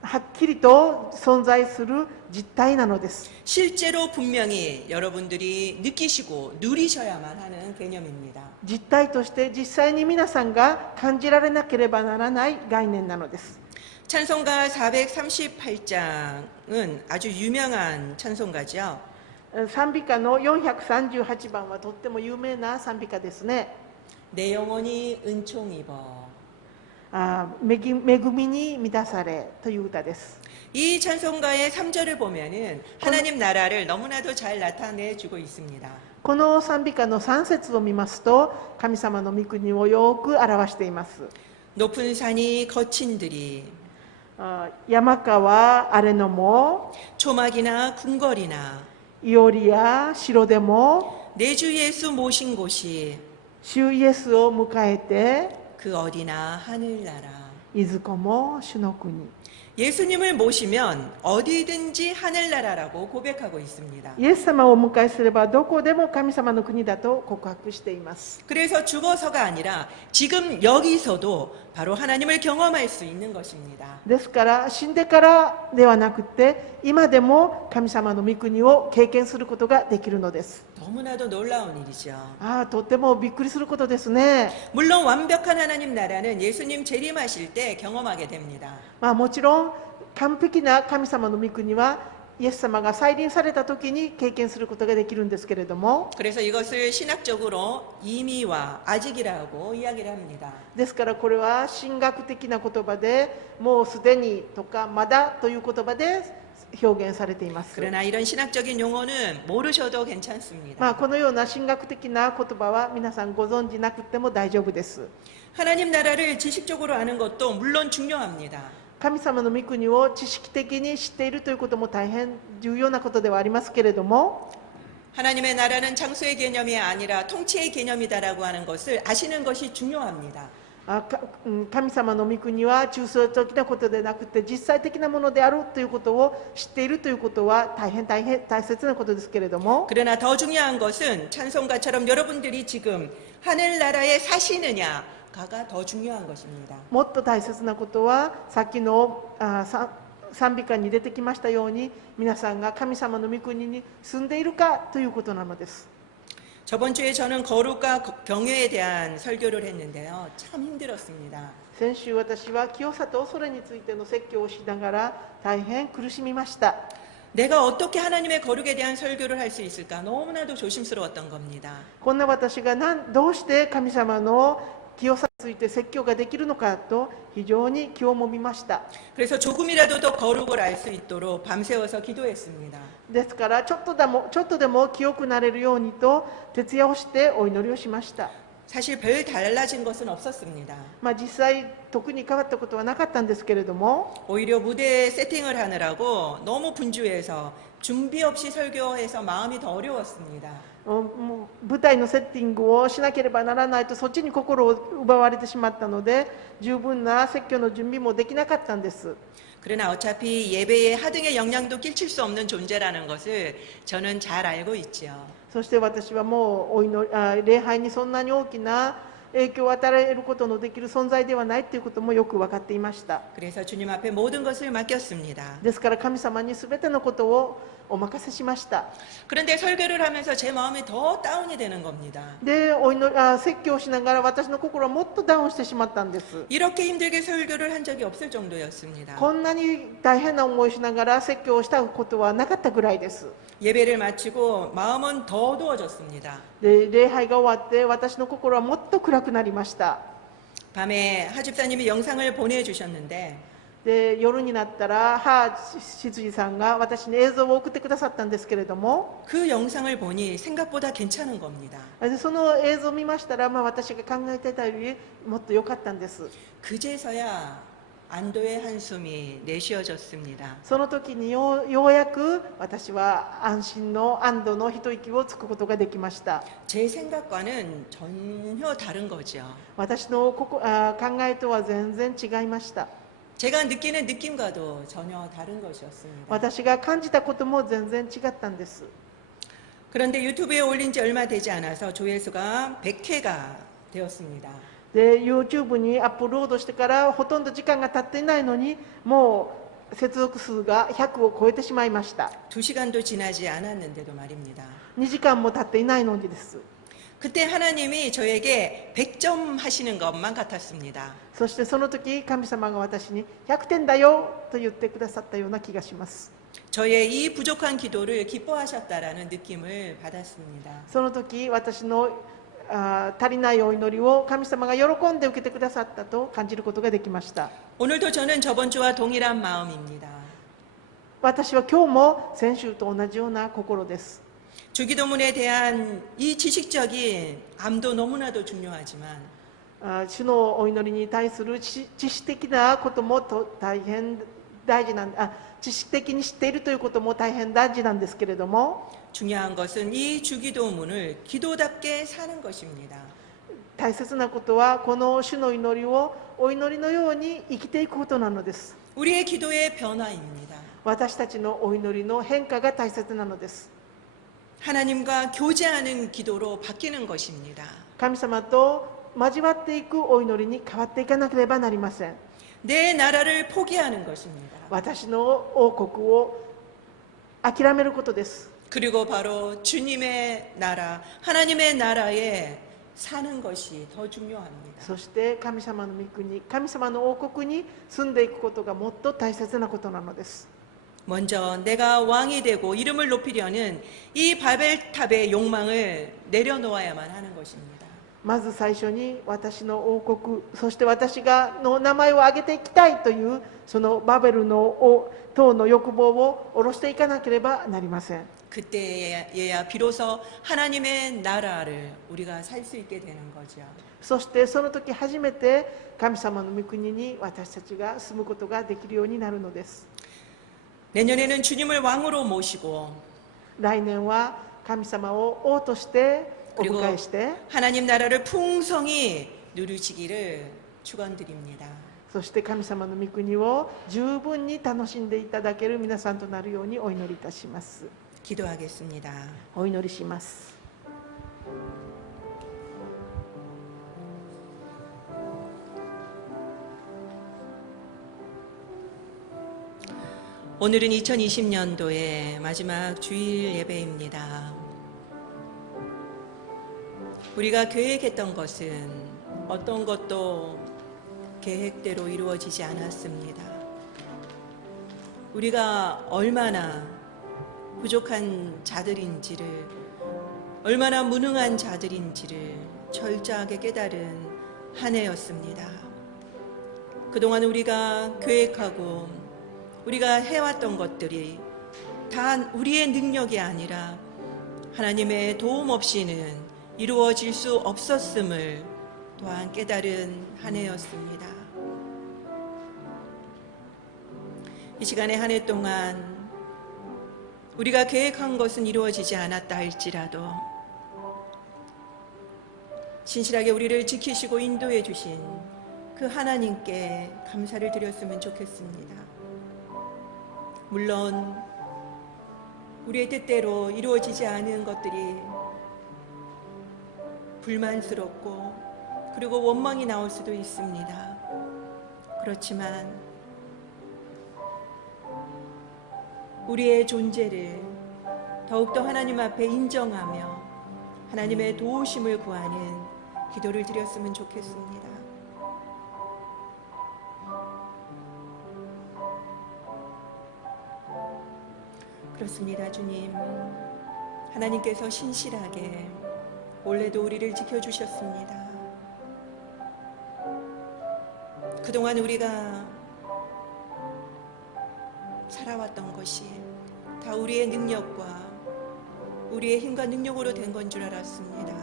はっきりと存在する実態なのです。 실제로 분명히 여러분들이 느끼시고 누리셔야만 하는 개념입니다. 実態として実際に皆さんが感じられなければならない概念なのです。 찬송가 438장은 아주 유명한 찬송가죠. 賛美歌の438番はとっても有名な賛美歌ですね。 내 영혼이 은총 입어. 恵みに満たされという歌です。 이 찬송가의 3절을 보면은 하나님 나라를 너무나도 잘 나타내 주고 있습니다. この賛美歌の3節を見ますと神様の御国をよく表しています。 높은 산이 거친 들이 山川荒れ野も 조막이나 궁궐이나 いおりや城でも 내 주 예수 모신 곳이 主イエスを迎えて 그 어디나 하늘나라. いずこも主の国。 예수님을 모시면 어디든지 하늘나라라고 고백하고 있습니다. イエス様をお迎えすればどこでも神様の国だと告白しています。 그래서 죽어서가 아니라 지금 여기서도 바로 하나님을 경험할 수 있는 것입니다. ですから死んでからではなくて今でも神様の御国を経験することができるのです。 너무나도 놀라운 일이죠. とてもびっくりすることですね。 물론 완벽한 하나님 나라는 예수님 재림하실 때 경험하게 됩니다. もちろん完璧な神様の御国はイエス様が再臨された時に経験することができるんですけれども、 그래서 이것을 신학적으로 이미와 아직이라고 이야기를 합니다. ですからこれは神学的な言葉でもうすでにとかまだという言葉で表現されています。 그러나 이런 신학적인 용어는 모르셔도 괜찮습니다. このような神学的な言葉は皆さんご存じなくても大丈夫です。 하나님 나라를 지식적으로 아는 것도 물론 중요합니다. 神様の御国を知識的に知っているということも大変重要なことではありますけれども、 하나님의 나라는 장소의 개념이 아니라 통치의 개념이다라고 하는 것을 아시는 것이 중요합니다. 神様の御国は抽象的なことでなくて実際的なものであるということを知っているということは大変大切なことですけれども、 그러나 더 중요한 것은 찬송가처럼 여러분들이 지금 하늘나라에 사시느냐가 더 중요한 것입니다. もっと大切なことはさっきの賛美歌に出てきましたように皆さんが神様の御国に住んでいるかということなのです。 저번 주에 저는 거룩과 경외에 대한 설교를 했는데요. 참 힘들었습니다. 先週私は清さと恐れについての説教をしながら大変苦しみました。 내가 어떻게 하나님의 거룩에 대한 설교를 할 수 있을까 너무나도 조심스러웠던 겁니다. こんな私がどうして神様の清さについて説教ができるのかと非常に気をもみました。 그래서 조금이라도 더 거룩을 알 수 있도록 밤새워서 기도했습니다. ですからちょっとでも清くなれるようにと徹夜をしてお祈りをしました。 사실 별 달라진 것은 없었습니다. 実際特に変わったことはなかったんですけれども、 오히려 무대 세팅을 하느라고 너무 분주해서 준비 없이 설교해서 마음이 더 어려웠습니다. もう舞台のセッティングをしなければならないとそっちに心を奪われてしまったので十分な説教の準備もできなかったんです。 그러나 어차피 예배에 하등의 영향도 끼칠 수 없는 존재라는 것을 저는 잘 알고 있죠. そして私はもう礼拝にそんなに大きな影響を与えることのできる存在ではないということもよく分かっていました。 그래서 주님 앞에 모든 것을 맡겼습니다. ですから神様に全てのことをお任せしました。 그런데 설교를 하면서 제 마음이 더 다운이 되는 겁니다. で説教をしながら私の心はもっとダウンしてしまったんです。 이렇게 힘들게 설교를 한 적이 없을 정도였습니다. こんなに大変な思いをしながら説教をしたことはなかったぐらいです。 예배를 마치고 마음은 더 어두워졌습니다. で礼拝が終わって私の心はもっと暗くなりました。 밤에 하집사님이 영상을 보내주셨는데 で夜になったら母しずじさんが私に映像を送ってくださったんですけれども、 그 영상을 보니 생각보다 괜찮은 겁니다. でその映像を見ましたら、私が考えていたよりもっと良かったんです。 그제서야 안도의 한숨이 내쉬어졌습니다. その時にようやく私は安堵の一息をつくことができました。 제 생각과는 전혀 다른 거죠. 私の考えとは全然違いました。 제가 느끼는 느낌과도 전혀 다른 것이었습니다. 私が感じたことも全然違ったんです。 그런데 유튜브에 올린 지 얼마 되지 않아서 조회수가 100회가 되었습니다. で YouTube にアップロードしてからほとんど時間が経っていないのにもう接続数が100を超えてしまいました。 2시간도 지나지 않았는데도 말입니다. 2時間も経っていないのにです。 그때 하나님이 저에게 100점 하시는 것만 같았습니다. そしてその時神様が私に100点だよと言ってくださったような気がします。 저의 이 부족한 기도를 기뻐하셨다라는 느낌을 받았습니다. その時私の足りないお祈りを神様が喜んで受けてくださったと感じることができました。 오늘도 저는 저번 주와 동일한 마음입니다. 私は今日も先週と同じような心です。 주기도문에 대한 이 지식적인 암도 너무나도 중요하지만 主のお祈りに対する知識的なことも大変大事知識的に知っているということも大変大事なんですけれども、 중요한 것은 이 주기도문을 기도답게 사는 것입니다. 大切なことはこの主の祈りをお祈りのように生きていくことなのです。 우리의 기도의 변화입니다. 私たちのお祈りの変化が大切なのです。 하나님과 교제하는 기도로 바뀌는 것입니다. 神様と交わっていくお祈りに変わっていかなければなりません。 내 나라를 포기하는 것입니다. 私の王国を諦めることです。 그리고 바로 주님의 나라, 하나님의 나라에 사는 것이 더 중요합니다. そして神様の御国、神様の王国に住んでいくことがもっと大切なことなのです。 먼저 내가 왕이 되고 이름을 높이려는 이 바벨탑의 욕망을 내려놓아야만 하는 것입니다. まず最初に私の王国、そして私がの名前を挙げていきたいというそのバベルの塔の欲望を下ろしていかなければなりません。 그때에야 비로소 하나님의 나라를 우리가 살 수 있게 되는 거죠. そしてその時初めて神様の御国に私たちが住むことができるようになるのです。 내년에는 주님을 왕으로 모시고 来年は神様を王としてお 그리고 迎えして、 하나님 나라를 풍성히 누리시기를 축원드립니다. そして神様の御国を十分に楽しんでいただける皆さんとなるようにお祈りいたします。 기도하겠습니다. お祈りします。 오늘은 2020년도의 마지막 주일 예배입니다. 우리가 계획했던 것은 어떤 것도 계획대로 이루어지지 않았습니다. 우리가 얼마나 부족한 자들인지를, 얼마나 무능한 자들인지를 철저하게 깨달은 한 해였습니다. 그동안 우리가 계획하고 우리가 해왔던 것들이 다 우리의 능력이 아니라 하나님의 도움 없이는 이루어질 수 없었음을 또한 깨달은 한 해였습니다. 이 시간에 한 해 동안 우리가 계획한 것은 이루어지지 않았다 할지라도 신실하게 우리를 지키시고 인도해 주신 그 하나님께 감사를 드렸으면 좋겠습니다. 물론 우리의 뜻대로 이루어지지 않은 것들이 불만스럽고 그리고 원망이 나올 수도 있습니다. 그렇지만 우리의 존재를 더욱더 하나님 앞에 인정하며 하나님의 도우심을 구하는 기도를 드렸으면 좋겠습니다. 그렇습니다, 주님. 하나님께서 신실하게 올해도 우리를 지켜주셨습니다. 그동안 우리가 살아왔던 것이 다 우리의 능력과 우리의 힘과 능력으로 된 건 줄 알았습니다.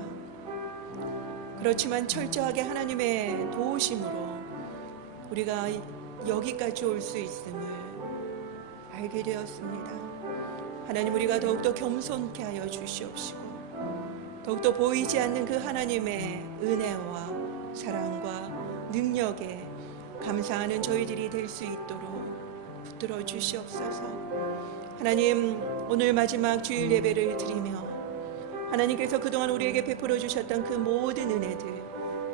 그렇지만 철저하게 하나님의 도우심으로 우리가 여기까지 올 수 있음을 알게 되었습니다. 하나님, 우리가 더욱더 겸손케 하여 주시옵시고 더욱더 보이지 않는 그 하나님의 은혜와 사랑과 능력에 감사하는 저희들이 될 수 있도록 붙들어 주시옵소서. 하나님, 오늘 마지막 주일 예배를 드리며 하나님께서 그동안 우리에게 베풀어 주셨던 그 모든 은혜들,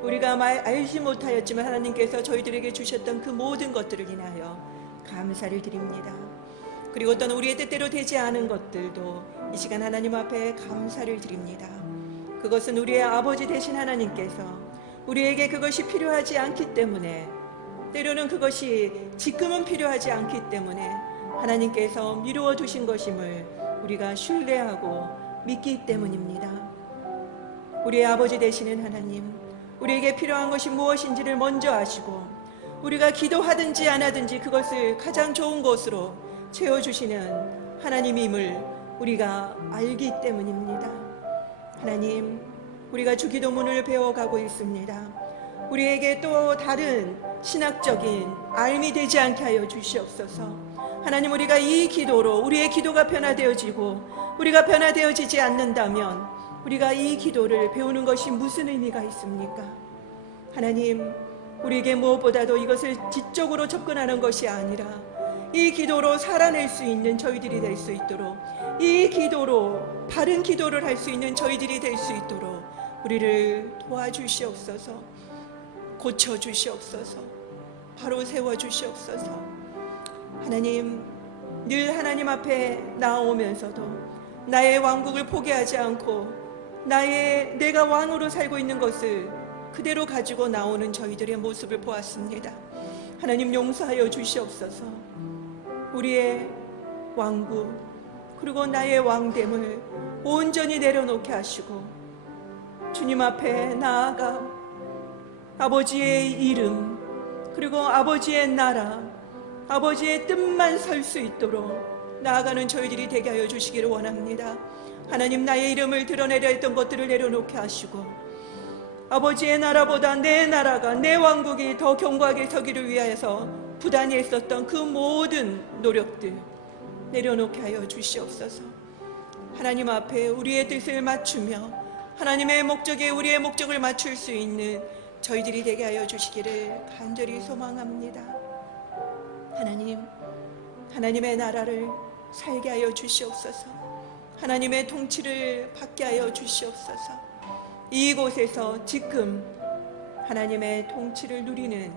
우리가 알지 못하였지만 하나님께서 저희들에게 주셨던 그 모든 것들을 인하여 감사를 드립니다. 그리고 또는 우리의 뜻대로 되지 않은 것들도 이 시간 하나님 앞에 감사를 드립니다. 그것은 우리의 아버지 되신 하나님께서 우리에게 그것이 필요하지 않기 때문에, 때로는 그것이 지금은 필요하지 않기 때문에 하나님께서 미루어 두신 것임을 우리가 신뢰하고 믿기 때문입니다. 우리의 아버지 되시는 하나님, 우리에게 필요한 것이 무엇인지를 먼저 아시고 우리가 기도하든지 안 하든지 그것을 가장 좋은 것으로 채워주시는 하나님임을 우리가 알기 때문입니다. 하나님, 우리가 주기도문을 배워가고 있습니다. 우리에게 또 다른 신학적인 알미 되지 않게 하여 주시옵소서. 하나님, 우리가 이 기도로 우리의 기도가 변화되어지고 우리가 변화되어지지 않는다면 우리가 이 기도를 배우는 것이 무슨 의미가 있습니까? 하나님, 우리에게 무엇보다도 이것을 지적으로 접근하는 것이 아니라 이 기도로 살아낼 수 있는 저희들이 될 수 있도록, 이 기도로 바른 기도를 할 수 있는 저희들이 될 수 있도록 우리를 도와주시옵소서, 고쳐주시옵소서, 바로 세워주시옵소서. 하나님, 늘 하나님 앞에 나오면서도 나의 왕국을 포기하지 않고 내가 왕으로 살고 있는 것을 그대로 가지고 나오는 저희들의 모습을 보았습니다. 하나님, 용서하여 주시옵소서. 우리의 왕국 그리고 나의 왕됨을 온전히 내려놓게 하시고 주님 앞에 나아가 아버지의 이름 그리고 아버지의 나라, 아버지의 뜻만 설 수 있도록 나아가는 저희들이 되게 하여 주시기를 원합니다. 하나님, 나의 이름을 드러내려 했던 것들을 내려놓게 하시고 아버지의 나라보다 내 나라가, 내 왕국이 더 견고하게 서기를 위하여서 부단히 했었던 그 모든 노력들 내려놓게 하여 주시옵소서. 하나님 앞에 우리의 뜻을 맞추며 하나님의 목적에 우리의 목적을 맞출 수 있는 저희들이 되게 하여 주시기를 간절히 소망합니다. 하나님, 하나님의 나라를 살게 하여 주시옵소서. 하나님의 통치를 받게 하여 주시옵소서. 이곳에서 지금 하나님의 통치를 누리는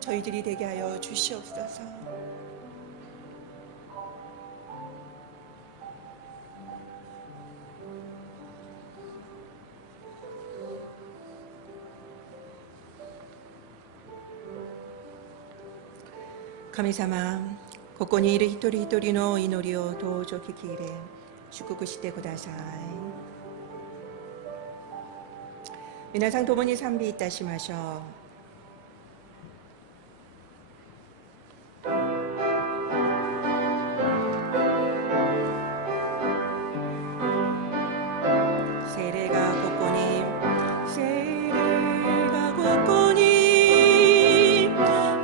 저희들이 되게 하여 주시옵소서.神様、ここにいる一人一人の祈りをどうぞ聞き入れ祝福してください。皆さん共に賛美いたしましょう。聖霊がここに、聖霊がここに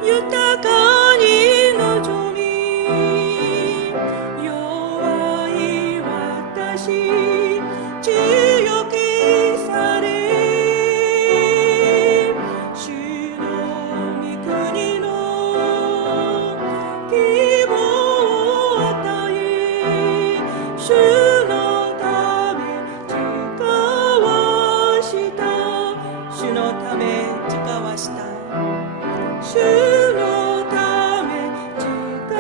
豊かに望み、弱い私強きされ、主の御国の希望を与え、主のため誓わした、主のため誓わした、主のため誓わ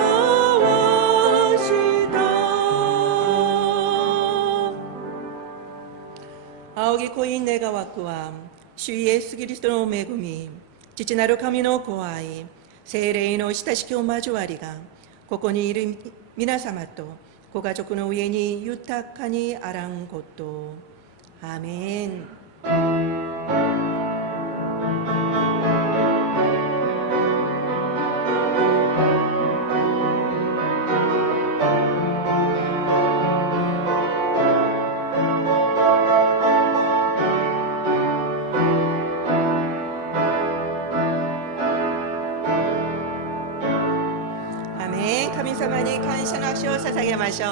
した。仰ぎ濃い願わくは主イエスキリストの恵み、父なる神のご愛、聖霊の親しきお交わりがここにいる皆様とご家族の上に豊かにあらんこと。アーメン。アーメン。神様に感謝の足を捧げましょう。